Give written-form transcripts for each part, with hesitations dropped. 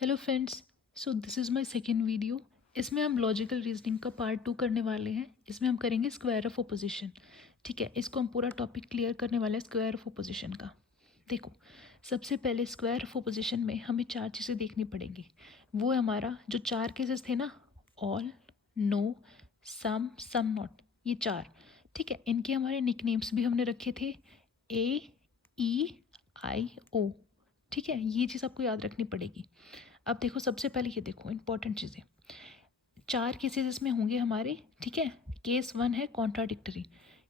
Hello friends. So this is my second video. इसमें हम logical reasoning का part 2 करने वाले हैं। इसमें हम करेंगे स्क्वायर ऑफ अपोजिशन। ठीक है, इसको हम पूरा टॉपिक क्लियर करने वाले हैं स्क्वायर ऑफ अपोजिशन का। देखो, सबसे पहले स्क्वायर ऑफ अपोजिशन में हमें चार चीज़ें देखनी पड़ेंगी। वो है हमारा जो चार केसेस थे ना, ऑल, नो, सम नॉट, ये चार। ठीक है, इनके हमारे निकनेम्स भी हमने रखे थे, ए, ई, आई, ओ। ठीक है, ये चीज़ आपको याद रखनी पड़ेगी। अब देखो, सबसे पहले ये देखो इंपॉर्टेंट चीज़ें। चार केसेस इसमें होंगे हमारे। ठीक है, केस वन है कॉन्ट्राडिक्टरी।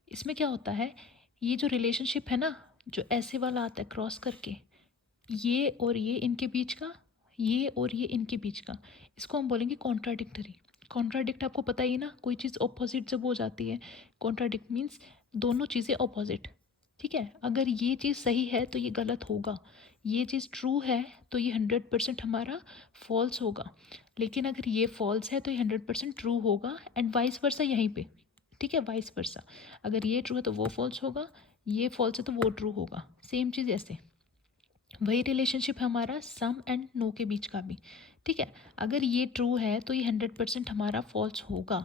इसमें क्या होता है, ये जो रिलेशनशिप है ना, जो ऐसे वाला आता है क्रॉस करके, ये और ये इनके बीच का, ये और ये इनके बीच का, इसको हम बोलेंगे कॉन्ट्राडिक्टरी। कॉन्ट्राडिक्ट आपको पता ही ना, कोई चीज़ ऑपोजिट जब हो जाती है। कॉन्ट्राडिक्ट मीन्स दोनों चीज़ें ऑपोजिट। ठीक है, अगर ये चीज़ सही है तो ये गलत होगा, ये चीज़ ट्रू है तो ये 100% हमारा फॉल्स होगा, लेकिन अगर ये फॉल्स है तो ये 100% ट्रू होगा, एंड वाइस वर्सा यहीं पे। ठीक है, वाइस वर्सा, अगर ये ट्रू है तो वो फॉल्स होगा, ये फॉल्स है तो वो ट्रू होगा। सेम चीज़ ऐसे। वही रिलेशनशिप है हमारा सम एंड नो के बीच का भी। ठीक है, अगर ये ट्रू है तो ये 100% हमारा फॉल्स होगा,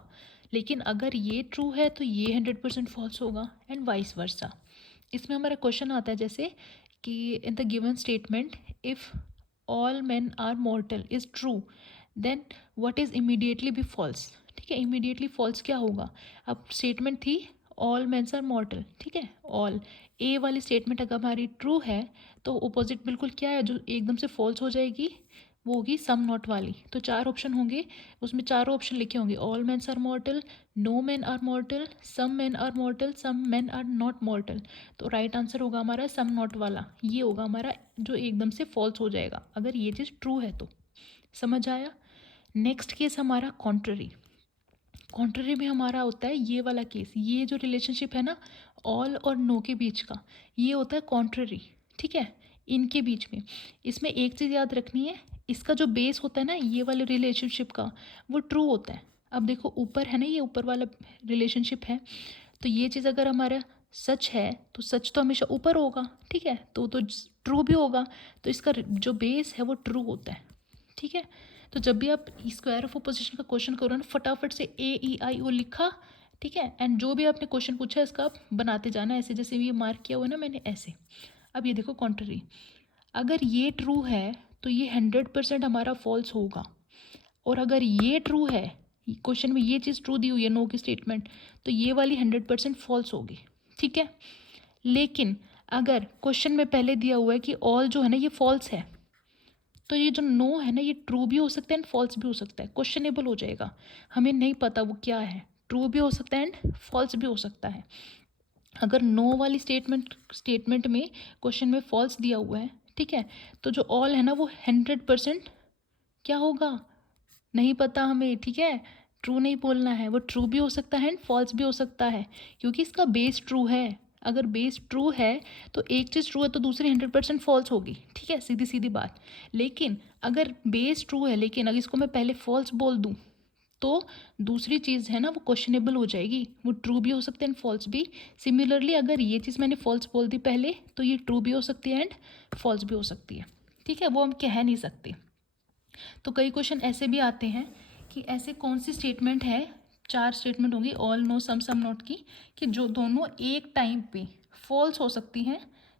लेकिन अगर ये ट्रू है तो ये 100% फॉल्स होगा, एंड वाइस वर्सा। इसमें हमारा क्वेश्चन आता है जैसे कि in the given statement, if all man are mortal is true, then what is immediately be false. ठीक है, इमीडिएटली फॉल्स क्या होगा। अब स्टेटमेंट थी ऑल मैंस आर मॉर्टल। ठीक है, ऑल, ए वाली स्टेटमेंट अगर हमारी ट्रू है तो अपोजिट बिल्कुल क्या है जो एकदम से फॉल्स हो जाएगी, वो होगी सम नॉट वाली। तो चार ऑप्शन होंगे, उसमें चारों ऑप्शन लिखे होंगे, all mans are mortal, no man are mortal, some man are mortal, some man are not mortal. तो राइट आंसर होगा हमारा सम नॉट वाला, ये होगा हमारा जो एकदम से फॉल्स हो जाएगा अगर ये चीज़ ट्रू है तो। समझ आया। नेक्स्ट केस हमारा कॉन्ट्ररी। कॉन्ट्ररी में हमारा होता है ये वाला केस, ये जो रिलेशनशिप है ना ऑल और नो के बीच का, ये होता है कॉन्ट्ररी। ठीक है, इनके बीच में। इसमें एक चीज़ याद रखनी है, इसका जो बेस होता है ना ये वाले रिलेशनशिप का, वो ट्रू होता है। अब देखो ऊपर है ना, ये ऊपर वाला रिलेशनशिप है, तो ये चीज़ अगर हमारा सच है तो सच तो हमेशा ऊपर होगा। ठीक है, तो ट्रू भी होगा, तो इसका जो बेस है वो ट्रू होता है। ठीक है, तो जब भी आप स्क्वायर ऑफ अपोजिशन का क्वेश्चन करो ना, फटाफट से ए, ई, आई, ओ लिखा। ठीक है, एंड जो भी आपने क्वेश्चन पूछा है इसका आप बनाते जाना ऐसे, जैसे ये मार्क किया हुआ है ना मैंने, ऐसे। अब ये देखो कॉन्ट्ररी, अगर ये ट्रू है तो ये 100% हमारा फॉल्स होगा, और अगर ये ट्रू है, क्वेश्चन में ये चीज़ ट्रू दी हुई है नो की स्टेटमेंट, तो ये वाली 100% फॉल्स होगी। ठीक है, लेकिन अगर क्वेश्चन में पहले दिया हुआ है कि ऑल जो है ना ये फॉल्स है, तो ये जो नो है ना ये ट्रू भी हो सकता है एंड फॉल्स भी हो सकता है, क्वेश्चनेबल हो जाएगा। हमें नहीं पता वो क्या है, ट्रू भी हो सकता है एंड फॉल्स भी हो सकता है। अगर नो वाली स्टेटमेंट में क्वेश्चन में फॉल्स दिया हुआ है, ठीक है, तो जो ऑल है ना वो 100% क्या होगा, नहीं पता हमें। ठीक है, ट्रू नहीं बोलना है, वो ट्रू भी हो सकता है एंड फॉल्स भी हो सकता है, क्योंकि इसका बेस ट्रू है। अगर बेस ट्रू है तो एक चीज़ ट्रू है तो दूसरी 100% फॉल्स होगी। ठीक है, सीधी सीधी बात। लेकिन अगर बेस ट्रू है, लेकिन अगर इसको मैं पहले फॉल्स बोल दूँ तो दूसरी चीज़ है ना वो क्वेश्चनेबल हो जाएगी, वो ट्रू भी हो सकते हैं एंड फॉल्स भी। सिमिलरली अगर ये चीज़ मैंने फॉल्स बोल दी पहले तो ये ट्रू भी हो सकती है एंड फॉल्स भी हो सकती है। ठीक है, वो हम कह नहीं सकते। तो कई क्वेश्चन ऐसे भी आते हैं कि ऐसे कौन सी स्टेटमेंट है, चार स्टेटमेंट होंगी ऑल, नो, सम नॉट की, कि जो दोनों एक टाइम पे फॉल्स हो सकती हैं।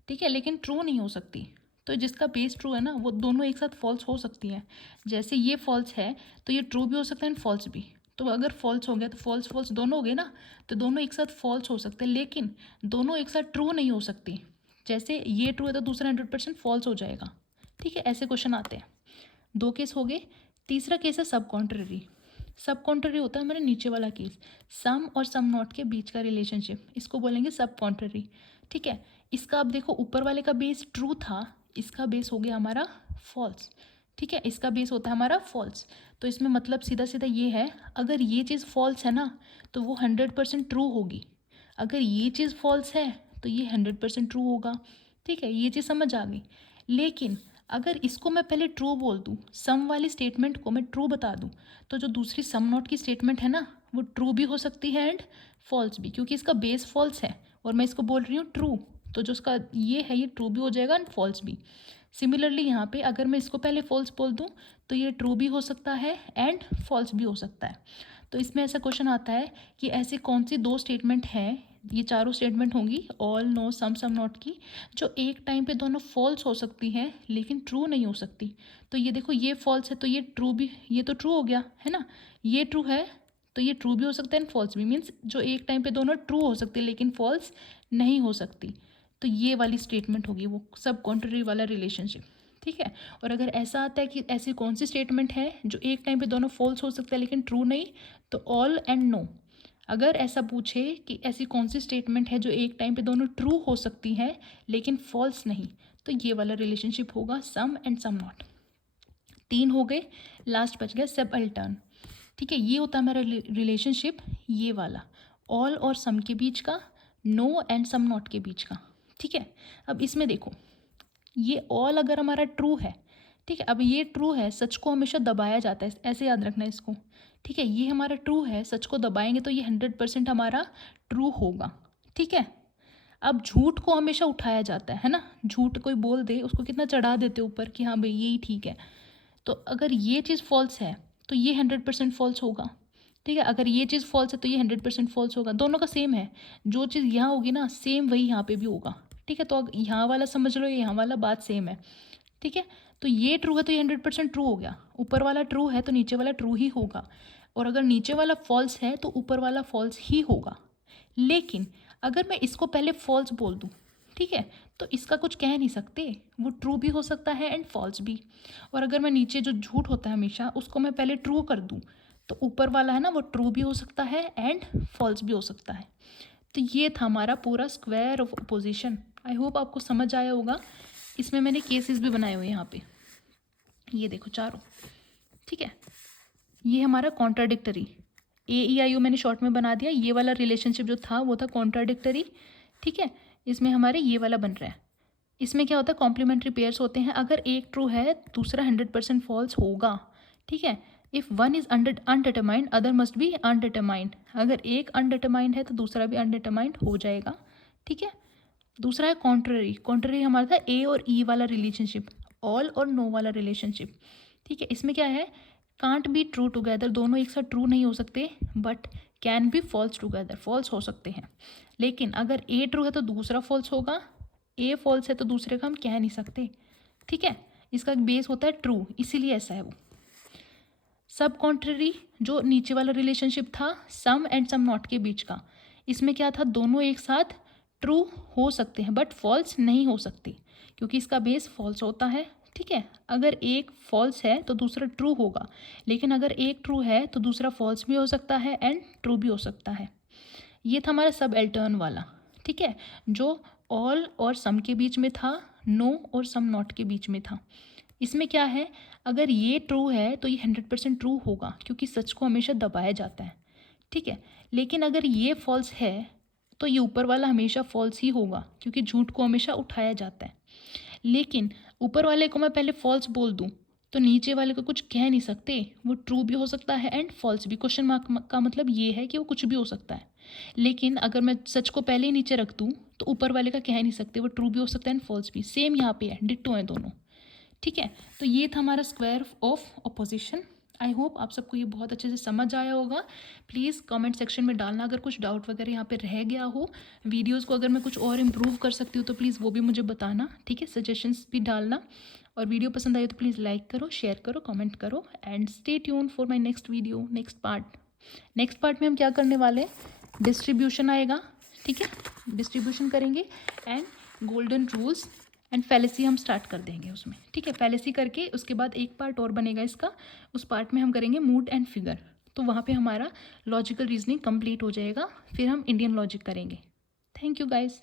ठीक है, लेकिन ट्रू नहीं हो सकती। तो जिसका बेस ट्रू है ना वो दोनों एक साथ फॉल्स हो सकती हैं। जैसे ये फॉल्स है तो ये ट्रू भी हो सकता है एंड फॉल्स भी। तो अगर फॉल्स हो गया तो फॉल्स फॉल्स दोनों हो गए ना, तो दोनों एक साथ फॉल्स हो सकते हैं, लेकिन दोनों एक साथ ट्रू नहीं हो सकती। जैसे ये ट्रू है तो दूसरा 100% फॉल्स हो जाएगा। ठीक है, ऐसे क्वेश्चन आते हैं। दो केस हो गए। तीसरा केस है सब कॉन्ट्ररी। सब कॉन्ट्ररी होता है हमारे नीचे वाला केस, सम और सम नॉट के बीच का रिलेशनशिप, इसको बोलेंगे सब कॉन्ट्ररी। ठीक है, इसका अब देखो ऊपर वाले का बेस ट्रू था, इसका बेस हो गया हमारा फॉल्स। ठीक है, इसका बेस होता है हमारा फॉल्स। तो इसमें मतलब सीधा सीधा ये है, अगर ये चीज़ फॉल्स है ना तो वो 100% ट्रू होगी, अगर ये चीज़ फॉल्स है तो ये 100% ट्रू होगा। ठीक है, ये चीज़ समझ आ गई। लेकिन अगर इसको मैं पहले ट्रू बोल दूँ, सम वाली स्टेटमेंट को मैं ट्रू बता दूँ, तो जो दूसरी सम नॉट की स्टेटमेंट है ना वो ट्रू भी हो सकती है एंड फॉल्स भी, क्योंकि इसका बेस फॉल्स है और मैं इसको बोल रही हूँ ट्रू, तो जो उसका ये है ये ट्रू भी हो जाएगा एंड फॉल्स भी। सिमिलरली यहाँ पे अगर मैं इसको पहले फॉल्स बोल दूँ तो ये ट्रू भी हो सकता है एंड फॉल्स भी हो सकता है। तो इसमें ऐसा क्वेश्चन आता है कि ऐसी कौन सी दो स्टेटमेंट हैं, ये चारों स्टेटमेंट होंगी ऑल, नो, सम नॉट की, जो एक टाइम पे दोनों फॉल्स हो सकती हैं लेकिन ट्रू नहीं हो सकती। तो ये देखो, ये फॉल्स है तो ये ट्रू भी, ये तो ट्रू हो गया है ना, ये ट्रू है तो ये ट्रू भी हो सकता है एंड फॉल्स भी, मीन्स जो एक टाइम पे दोनों ट्रू हो सकती है लेकिन फॉल्स नहीं हो सकती। तो ये वाली स्टेटमेंट होगी वो सब कॉन्ट्ररी वाला रिलेशनशिप, ठीक है। और अगर ऐसा आता है कि ऐसी कौन सी स्टेटमेंट है जो एक टाइम पे दोनों फॉल्स हो सकता है लेकिन ट्रू नहीं, तो ऑल एंड नो। अगर ऐसा पूछे कि ऐसी कौन सी स्टेटमेंट है जो एक टाइम पे दोनों ट्रू हो सकती है लेकिन फॉल्स नहीं, तो ये वाला रिलेशनशिप होगा सम एंड सम नॉट। 3 हो गए, लास्ट बच गया सब अल्टर्न, ठीक है। ये होता है हमारा रिलेशनशिप, ये वाला ऑल और सम के बीच का, नो एंड सम नॉट के बीच का, ठीक है। अब इसमें देखो, ये ऑल अगर हमारा ट्रू है, ठीक है, अब ये ट्रू है, सच को हमेशा दबाया जाता है, ऐसे याद रखना इसको, ठीक है। ये हमारा ट्रू है, सच को दबाएंगे तो ये 100% हमारा ट्रू होगा, ठीक है। अब झूठ को हमेशा उठाया जाता है ना, झूठ कोई बोल दे उसको कितना चढ़ा देते ऊपर कि हाँ भाई यही ठीक है। तो अगर ये चीज़ फॉल्स है तो ये 100% फॉल्स होगा, ठीक है। अगर ये चीज़ फॉल्स है तो ये 100% फॉल्स होगा, दोनों का सेम है, जो चीज़ यहाँ होगी ना सेम वही यहाँ पे भी होगा, ठीक है। तो अब यहाँ वाला समझ लो, यहाँ वाला बात सेम है, ठीक है। तो ये ट्रू है तो ये 100% ट्रू हो गया, ऊपर वाला ट्रू है तो नीचे वाला ट्रू ही होगा, और अगर नीचे वाला फॉल्स है तो ऊपर वाला फॉल्स ही होगा। लेकिन अगर मैं इसको पहले फॉल्स बोल दूँ, ठीक है, तो इसका कुछ कह नहीं सकते, वो ट्रू भी हो सकता है एंड फॉल्स भी। और अगर मैं नीचे जो झूठ होता है हमेशा उसको मैं पहले ट्रू कर दूँ, तो ऊपर वाला है ना वो ट्रू भी हो सकता है एंड फॉल्स भी हो सकता है। तो ये था हमारा पूरा square of opposition. I hope आपको समझ आया होगा। इसमें मैंने केसेस भी बनाए हुए हैं यहाँ पे, ये देखो चारों, ठीक है। ये हमारा कॉन्ट्राडिक्टरी, AEIO मैंने शॉर्ट में बना दिया, ये वाला रिलेशनशिप जो था वो था कॉन्ट्राडिक्टरी, ठीक है। इसमें हमारे ये वाला बन रहा है, इसमें क्या होता है, कॉम्प्लीमेंट्री पेयर्स होते हैं, अगर एक ट्रू है दूसरा 100% फॉल्स होगा, ठीक है। If one is undetermined other must be undetermined, अगर एक अनडिटरमाइंड है तो दूसरा भी अनडिटरमाइंड हो जाएगा, ठीक है। दूसरा है कॉन्ट्ररी, कॉन्ट्ररी हमारा था A और E वाला रिलेशनशिप, ऑल और नो वाला रिलेशनशिप, ठीक है। इसमें क्या है, कांट बी ट्रू टुगेदर, दोनों एक साथ ट्रू नहीं हो सकते, but can be false together, false हो सकते हैं। लेकिन अगर A ट्रू है तो दूसरा फॉल्स होगा, A फॉल्स है तो दूसरे का हम कह नहीं सकते, ठीक है। इसका बेस होता है ट्रू, इसीलिए ऐसा है वो। सब कॉन्ट्ररी जो नीचे वाला रिलेशनशिप था सम एंड सम नॉट के बीच का, इसमें क्या था, दोनों एक साथ ट्रू हो सकते हैं बट फॉल्स नहीं हो सकती, क्योंकि इसका बेस फॉल्स होता है, ठीक है। अगर एक फॉल्स है तो दूसरा ट्रू होगा, लेकिन अगर एक ट्रू है तो दूसरा फॉल्स भी हो सकता है एंड ट्रू भी हो सकता है। ये था हमारा सब अल्टर्न वाला, ठीक है, जो ऑल और सम के बीच में था, नो और सम नॉट के बीच में था। इसमें क्या है, अगर ये ट्रू है तो ये 100% ट्रू होगा, क्योंकि सच को हमेशा दबाया जाता है, ठीक है। लेकिन अगर ये फॉल्स है तो ये ऊपर वाला हमेशा फॉल्स ही होगा, क्योंकि झूठ को हमेशा उठाया जाता है। लेकिन ऊपर वाले को मैं पहले फॉल्स बोल दूँ तो नीचे वाले को कुछ कह नहीं सकते, वो ट्रू भी हो सकता है एंड फॉल्स भी। क्वेश्चन मार्क का मतलब ये है कि वो कुछ भी हो सकता है। लेकिन अगर मैं सच को पहले ही नीचे रख दूँ तो ऊपर वाले का कह नहीं सकते, वो ट्रू भी हो सकता है एंड फॉल्स भी। सेम यहाँ पे है, डिट्टो है दोनों, ठीक है। तो ये था हमारा square of opposition. I hope आप सबको ये बहुत अच्छे से समझ आया होगा। प्लीज़ कमेंट सेक्शन में डालना अगर कुछ डाउट वगैरह यहाँ पे रह गया हो। वीडियोस को अगर मैं कुछ और इम्प्रूव कर सकती हूँ तो प्लीज़ वो भी मुझे बताना, ठीक है। सजेशंस भी डालना, और वीडियो पसंद आए तो प्लीज़ लाइक करो, शेयर करो, कमेंट करो, and stay tune for my next video, next part. Next part में हम क्या करने वाले हैं, डिस्ट्रीब्यूशन आएगा, ठीक है, डिस्ट्रीब्यूशन करेंगे and golden rules and fallacy हम स्टार्ट कर देंगे उसमें, ठीक है। फैलेसी करके उसके बाद एक पार्ट और बनेगा इसका, उस पार्ट में हम करेंगे मूड एंड फिगर, तो वहाँ पे हमारा लॉजिकल रीजनिंग कंप्लीट हो जाएगा, फिर हम इंडियन लॉजिक करेंगे। Thank you guys.